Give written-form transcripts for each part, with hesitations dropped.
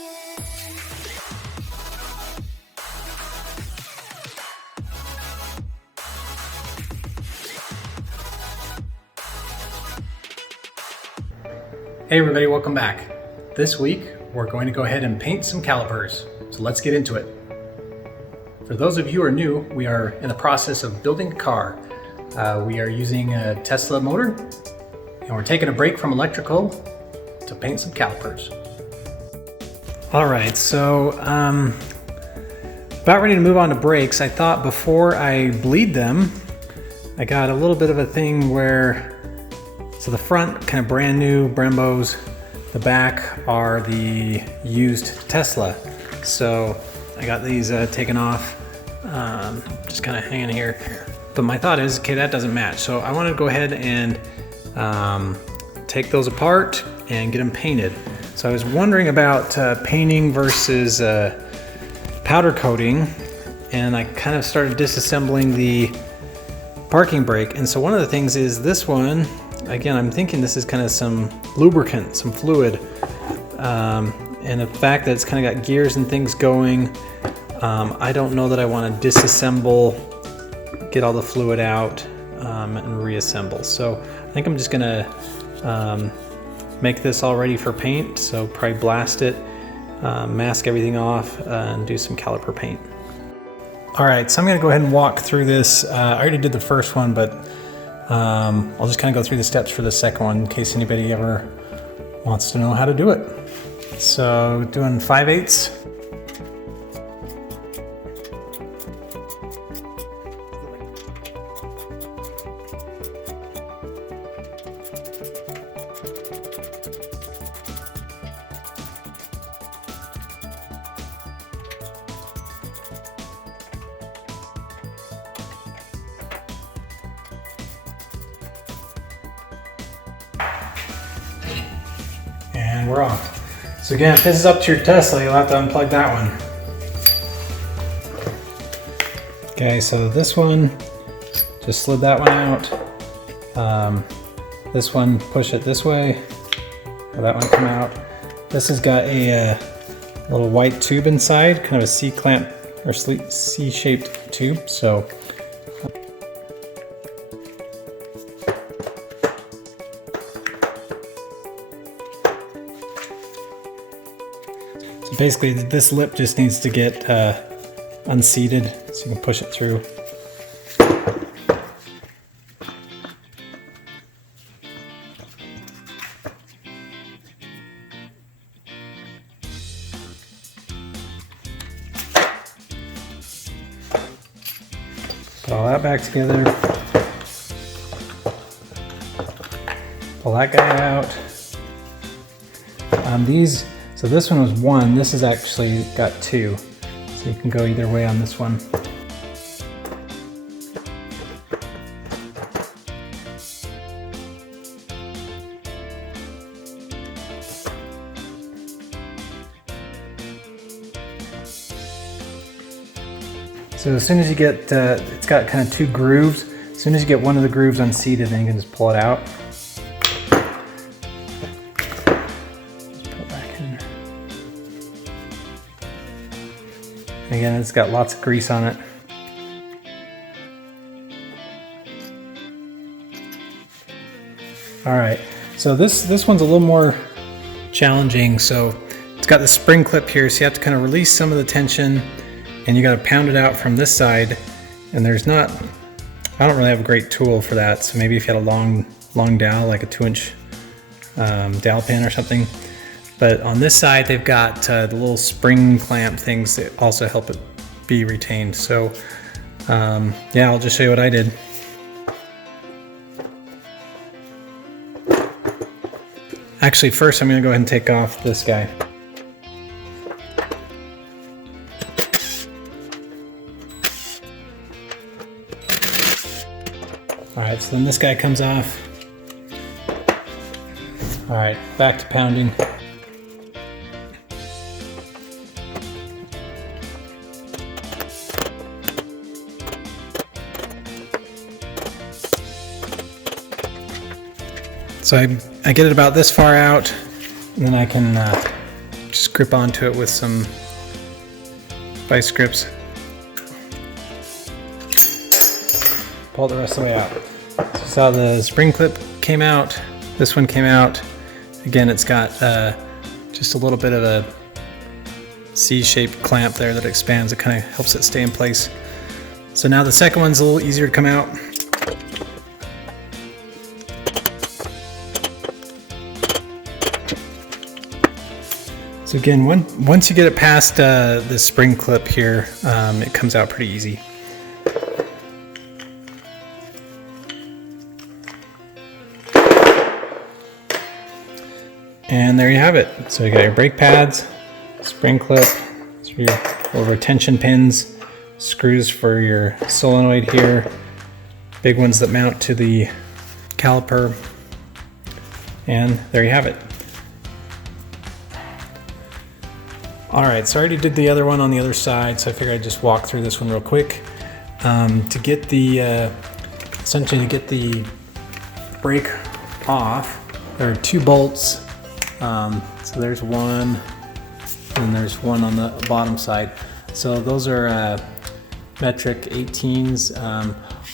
Hey everybody, welcome back. This week we're going to go ahead and paint some calipers, so let's get into it. For those of you who are new, we are in the process of building a car. We are using a Tesla motor, and we're taking a break from electrical to paint some calipers. Alright, so about ready to move on to brakes. I thought before I bleed them, I got a little bit of a thing where so the front, kind of brand new Brembos. The back are the used Tesla. So I got these taken off, just kind of hanging here. But my thought is, okay, that doesn't match. So I want to go ahead and take those apart and get them painted. So I was wondering about painting versus powder coating, and I kind of started disassembling the parking brake. And so one of the things is this one. Again, I'm thinking this is kind of some lubricant, some fluid, and the fact that it's kind of got gears and things going, I don't know that I want to disassemble, get all the fluid out, and reassemble. So I think I'm just gonna make this all ready for paint. So probably blast it, mask everything off, and do some caliper paint. All right, so I'm gonna go ahead and walk through this. I already did the first one, but I'll just kind of go through the steps for the second one in case anybody ever wants to know how to do it. So doing 5/8. And we're off. So again, if this is up to your Tesla, you'll have to unplug that one. Okay, so this one, just slid that one out. This one, push it this way. Let that one come out. This has got a little white tube inside, kind of a C-clamp or C-shaped tube. So basically, this lip just needs to get unseated so you can push it through. Put all that back together. Pull that guy out. So this one was one, this has actually got two. So you can go either way on this one. So as soon as you get, it's got kind of two grooves. As soon as you get one of the grooves unseated, then you can just pull it out. Again, it's got lots of grease on it. All right, so this one's a little more challenging. So it's got the spring clip here, so you have to kind of release some of the tension, and you got to pound it out from this side. And there's not, I don't really have a great tool for that. So maybe if you had a long dowel, like a 2-inch dowel pin or something. But on this side, they've got the little spring clamp things that also help it be retained. So yeah, I'll just show you what I did. Actually, first I'm going to go ahead and take off this guy. All right, so then this guy comes off. All right, back to pounding. So I get it about this far out, and then I can just Just grip onto it with some vice grips. Pull it the rest of the way out. So you saw the spring clip came out. This one came out. Again, it's got just a little bit of a C-shaped clamp there that expands. It kind of helps it stay in place. So now the second one's a little easier to come out. So again, once you get it past the spring clip here, it comes out pretty easy. And there you have it. So you got your brake pads, spring clip, your little retention pins, screws for your solenoid here, big ones that mount to the caliper, and there you have it. Alright, so I already did the other one on the other side, so I figured I'd just walk through this one real quick. To get the, essentially to get the brake off, there are 2 bolts. So there's one, and there's one on the bottom side. So those are metric 18s.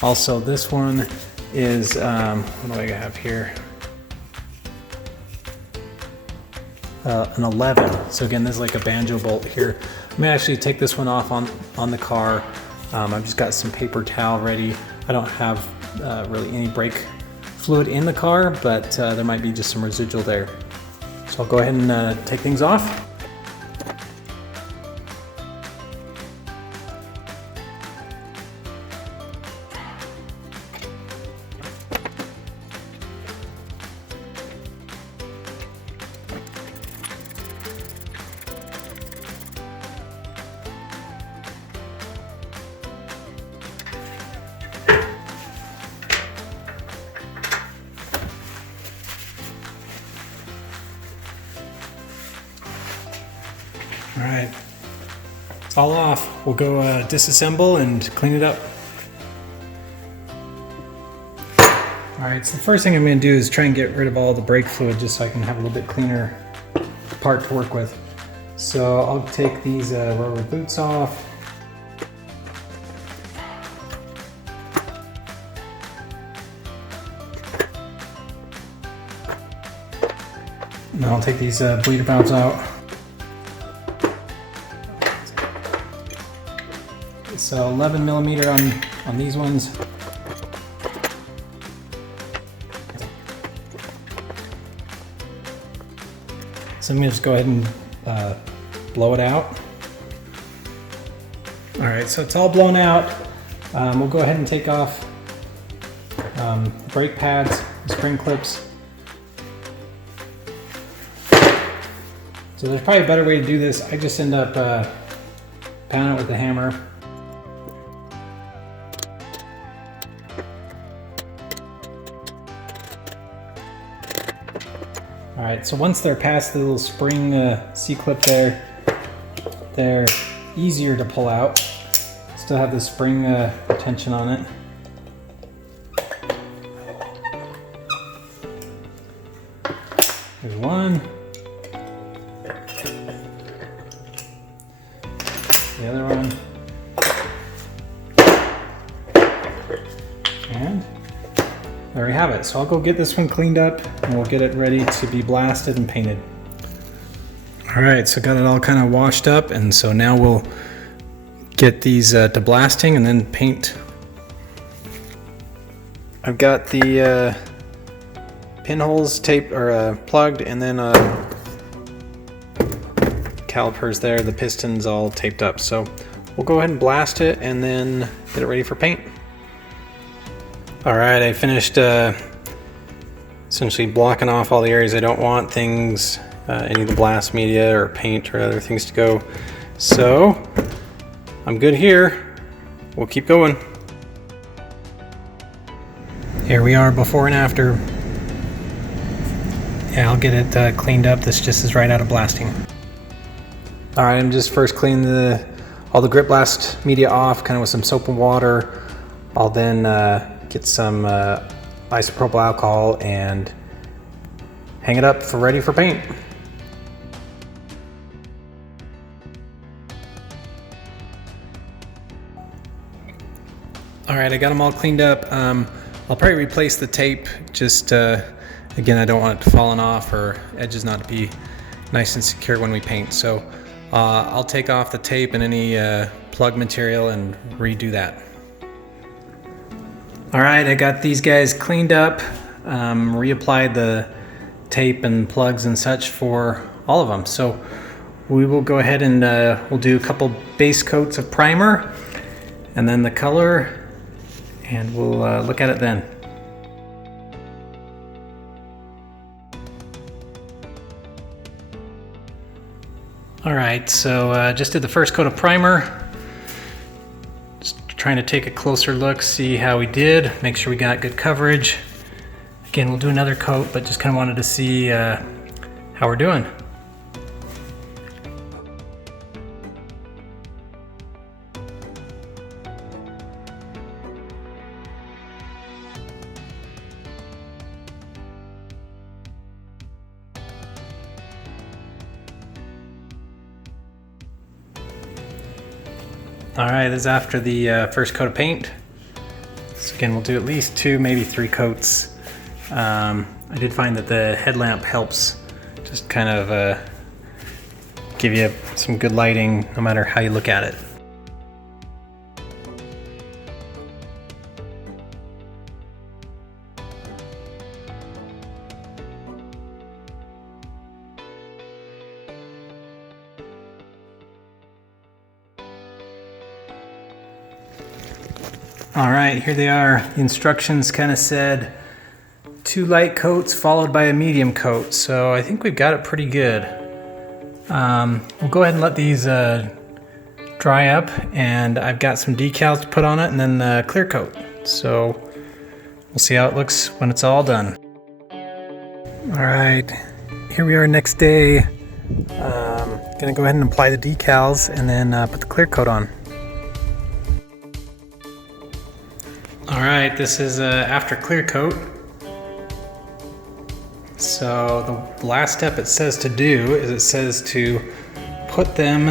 Also, this one is, what do I have here? An 11. So again, this is like a banjo bolt here. I may actually take this one off on the car. I've just got some paper towel ready. I don't have really any brake fluid in the car, but there might be just some residual there. So I'll go ahead and take things off. All right, it's all off. We'll go disassemble and clean it up. All right, so the first thing I'm gonna do is try and get rid of all the brake fluid just so I can have a little bit cleaner part to work with. So I'll take these rubber boots off. And I'll take these bleeder valves out. So 11 millimeter on these ones. So I'm gonna just go ahead and blow it out. All right, so it's all blown out. We'll go ahead and take off the brake pads, the spring clips. So there's probably a better way to do this. I just end up pounding it with a hammer. All right, so once they're past the little spring C-clip there, they're easier to pull out. Still have the spring tension on it. There's one. The other one. And there we have it. So I'll go get this one cleaned up and we'll get it ready to be blasted and painted. All right, so got it all kind of washed up, and so now we'll get these to blasting and then paint. I've got the pinholes taped or plugged, and then calipers there, the pistons all taped up. So we'll go ahead and blast it and then get it ready for paint. All right, I finished essentially blocking off all the areas I don't want things, any of the blast media or paint or other things to go. So I'm good here. We'll keep going. Here we are before and after. Yeah, I'll get it cleaned up. This just is right out of blasting. All right, I'm just first cleaning all the grip blast media off, kind of with some soap and water. I'll then get some isopropyl alcohol and hang it up ready for paint. All right, I got them all cleaned up. I'll probably replace the tape. Just again, I don't want it to falling off or edges not to be nice and secure when we paint. So I'll take off the tape and any plug material and redo that. All right, I got these guys cleaned up, reapplied the tape and plugs and such for all of them. So we will go ahead and we'll do a couple base coats of primer and then the color, and we'll look at it then. All right, so just did the first coat of primer. Just trying to take a closer look, see how we did, make sure we got good coverage. Again, we'll do another coat, but just kind of wanted to see how we're doing. All right, this is after the first coat of paint. So again, we'll do at least 2, maybe 3 coats. I did find that the headlamp helps just kind of give you some good lighting no matter how you look at it. All right, here they are. The instructions kind of said 2 light coats followed by a medium coat. So I think we've got it pretty good. We'll go ahead and let these dry up, and I've got some decals to put on it and then the clear coat. So we'll see how it looks when it's all done. All right, here we are next day. Gonna go ahead and apply the decals and then put the clear coat on. All right, this is after clear coat. So the last step it says to do is it says to put them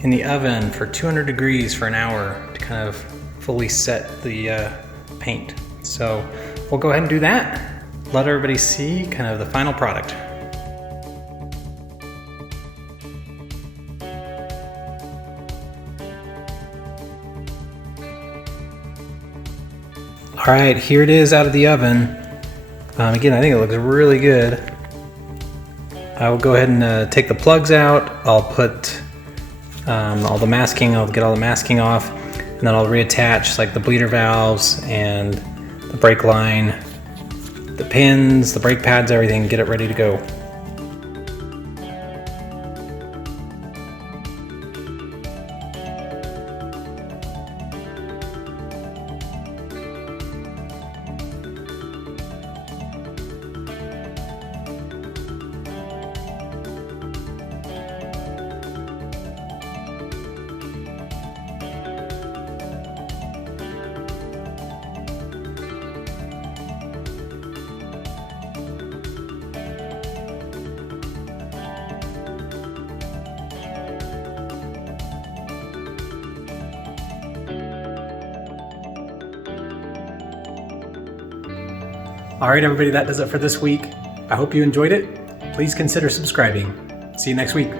in the oven for 200 degrees for an hour to kind of fully set the paint. So we'll go ahead and do that. Let everybody see kind of the final product. All right, here it is out of the oven. Again, I think it looks really good. I will go ahead and take the plugs out. I'll put all the masking, I'll get all the masking off, and then I'll reattach like the bleeder valves and the brake line, the pins, the brake pads, everything, get it ready to go. All right, everybody, that does it for this week. I hope you enjoyed it. Please consider subscribing. See you next week.